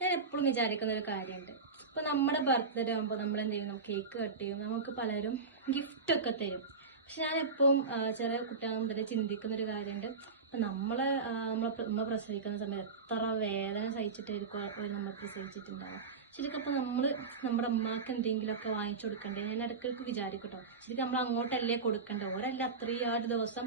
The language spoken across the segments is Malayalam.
ഞാൻ എപ്പോഴും വിചാരിക്കുന്ന ഒരു കാര്യമുണ്ട്. ഇപ്പൊ നമ്മുടെ ബർത്ത്ഡേ ആകുമ്പോൾ നമ്മൾ എന്ത് ചെയ്യും, കേക്ക് കട്ട് ചെയ്യും, നമുക്ക് പലരും ഗിഫ്റ്റ് ഒക്കെ തരും. പക്ഷെ ഞാൻ എപ്പോഴും ചെറിയ കുട്ടികൾ മുതലേ ചിന്തിക്കുന്ന ഒരു കാര്യമുണ്ട്. ഇപ്പൊ നമ്മളെ പ്രസവിക്കുന്ന സമയത്ത് എത്ര വേദന സഹിച്ചിട്ടായിരിക്കും നമ്മൾ പ്രസവിച്ചിട്ടുണ്ടാവും. ശരിക്കും അപ്പൊ നമ്മുടെ അമ്മക്ക് എന്തെങ്കിലുമൊക്കെ വാങ്ങിച്ചു കൊടുക്കണ്ടേ? ഞാൻ ഇടയ്ക്കിടയ്ക്ക് വിചാരിക്കട്ടോ, ശരിക്കും നമ്മൾ അങ്ങോട്ടല്ലേ കൊടുക്കണ്ടേ? ഓരല്ല അത്രയും ആ ഒരു ദിവസം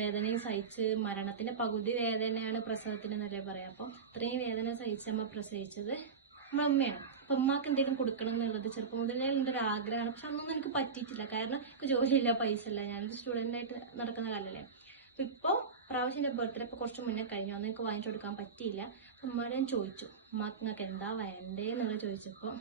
വേദനയും സഹിച്ച്, മരണത്തിന്റെ പകുതി വേദനയാണ് പ്രസവത്തിന് എന്നല്ലേ പറയാം. അപ്പൊ അത്രയും വേദന സഹിച്ച് നമ്മൾ പ്രസവിച്ചത് നമ്മുടെ അമ്മയാണ്. അപ്പൊ അമ്മക്ക് എന്തെങ്കിലും കൊടുക്കണം എന്നുള്ളത് ചെറുപ്പം മുതലേ എൻ്റെ ഒരു ആഗ്രഹമാണ്. പക്ഷെ അന്നൊന്നും എനിക്ക് പറ്റിയിട്ടില്ല. കാരണം എനിക്ക് ജോലിയില്ല, പൈസ ഇല്ല, ഞാനൊരു സ്റ്റുഡൻ്റ് ആയിട്ട് നടക്കുന്ന കാലല്ലേ. അപ്പൊ ഇപ്പോൾ പ്രാവശ്യം എൻ്റെ ബർത്ത്ഡേ ഇപ്പോൾ കുറച്ച് മുന്നേ കഴിഞ്ഞു, അന്ന് എനിക്ക് വാങ്ങിച്ചു കൊടുക്കാൻ പറ്റിയില്ല. അമ്മയോട് ഞാൻ ചോദിച്ചു, അമ്മക്ക് നിങ്ങൾക്ക് എന്താ വേണ്ടേ എന്നുള്ളത് ചോദിച്ചപ്പോൾ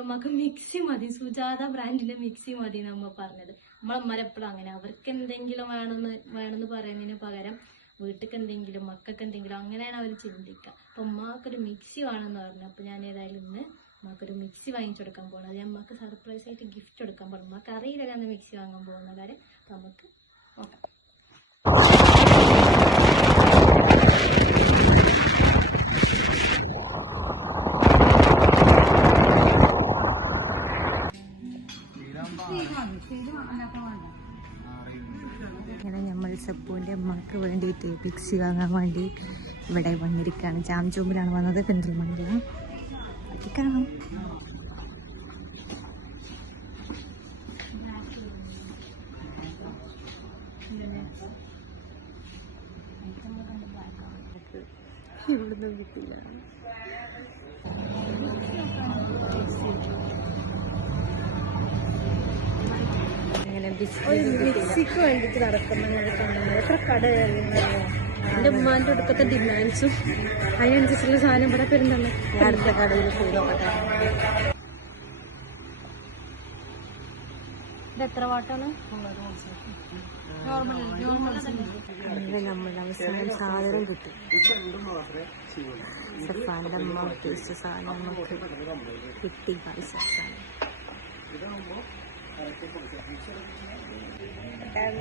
ഉമ്മക്ക് മിക്സി മതി, സുജാത ബ്രാൻഡിന്റെ മിക്സി മതി എന്നമ്മ പറഞ്ഞത്. നമ്മളമ്മരെപ്പോഴും അങ്ങനെ, അവർക്ക് എന്തെങ്കിലും വേണമെന്ന് പറയുന്നതിന് പകരം വീട്ടിലേക്ക് എന്തെങ്കിലും, മക്കൾക്ക് എന്തെങ്കിലും, അങ്ങനെയാണ് അവർ ചിന്തിക്കുക. അപ്പൊ അമ്മക്കൊരു മിക്സി വേണമെന്ന് പറഞ്ഞു. അപ്പൊ ഞാൻ ഏതായാലും ഇന്ന് അമ്മക്കൊരു മിക്സി വാങ്ങിച്ചു കൊടുക്കാൻ പോകണം. അത് അമ്മക്ക് സർപ്രൈസ് ആയിട്ട് ഗിഫ്റ്റ് കൊടുക്കാൻ പോകണം. അമ്മക്ക് അറിയില്ല അന്ന് മിക്സി വാങ്ങാൻ പോകുന്ന കാര്യം. അപ്പൊ നമുക്ക് നോക്കാം. ഇങ്ങനെ നമ്മൾ സപ്പുവിൻ്റെ അമ്മക്ക് വേണ്ടിയിട്ട് മിക്സി വാങ്ങാൻ വേണ്ടി ഇവിടെ വന്നിരിക്കുകയാണ്. ജാംജോമിലാണ് വന്നത്, പെരിന്തൽമണ്ണയിലാണ്. കാണാം. ഇവിടുന്ന് കിട്ടില്ല. മിക്സിക്ക് വേണ്ടിട്ട് നടക്കുന്ന എത്ര കട കയറിയെന്നറിയോ? എൻ്റെ ഉമ്മാൻ്റെ അടുക്കത്തെ ഡിമാൻഡ്സും അതിനനുസരിച്ചുള്ള സാധനം ഇവിടെ വരുന്നുണ്ടല്ലോ. അടുത്ത കടയിൽ പോയി നോക്കട്ടെ. ഇത് എത്ര വാട്ടാണ്? നമ്മൾ അവസാനം സാധനം കിട്ടും. സഫാൻ്റെ അമ്മ ഉദ്ദേശിച്ച സാധനം നമുക്ക് കിട്ടി.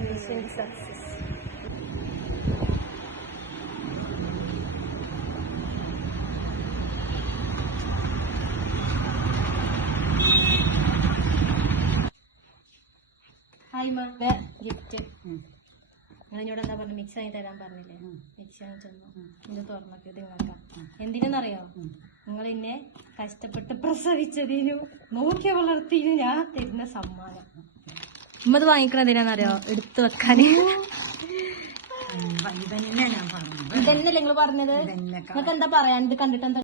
Mission success. ഗിഫ്റ്റ് നിങ്ങളെന്നോട് എന്താ പറഞ്ഞു? മിക്സി വാങ്ങി തരാൻ പറഞ്ഞില്ലേ? മിക്സി വാങ്ങി തന്നു. ഇത് തുറന്നോക്കിയത് നിങ്ങൾക്കാ. എന്തിനെന്നറിയോ? നിങ്ങൾ എന്നെ കഷ്ടപ്പെട്ട് പ്രസവിച്ചതിനും നോക്കി വളർത്തിയതിനും ഞാൻ തരുന്ന സമ്മാനം. ഉമ്മത് വാങ്ങിക്കണത് എന്തിനാന്നറിയോ? എടുത്തു വെക്കാന്. ഇതന്നെയല്ലേ നിങ്ങൾ പറഞ്ഞത്? നിങ്ങൾക്ക് എന്താ പറയാൻ? ഇത് കണ്ടിട്ട് എന്താ